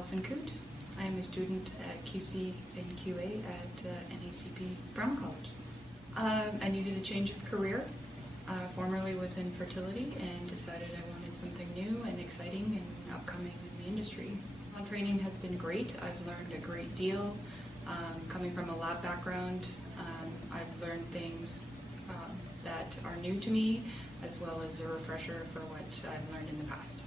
Alison Coote. I am a student at QC and QA at NACPT Pharma College. I needed a change of career. Formerly was in fertility and decided I wanted something new and exciting and upcoming in the industry. Training has been great. I've learned a great deal. Coming from a lab background, I've learned things that are new to me, as well as a refresher for what I've learned in the past.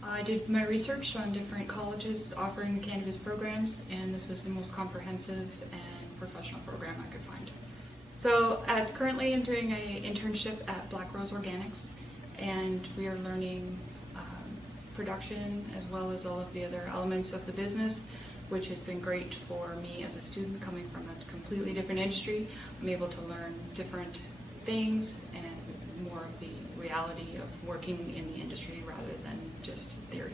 I did my research on different colleges offering the cannabis programs, and this was the most comprehensive and professional program I could find. So currently I'm doing an internship at Black Rose Organics, and we are learning production as well as all of the other elements of the business, which has been great for me as a student coming from a completely different industry. I'm able to learn different things and more of the reality of working in the industry rather than just theory.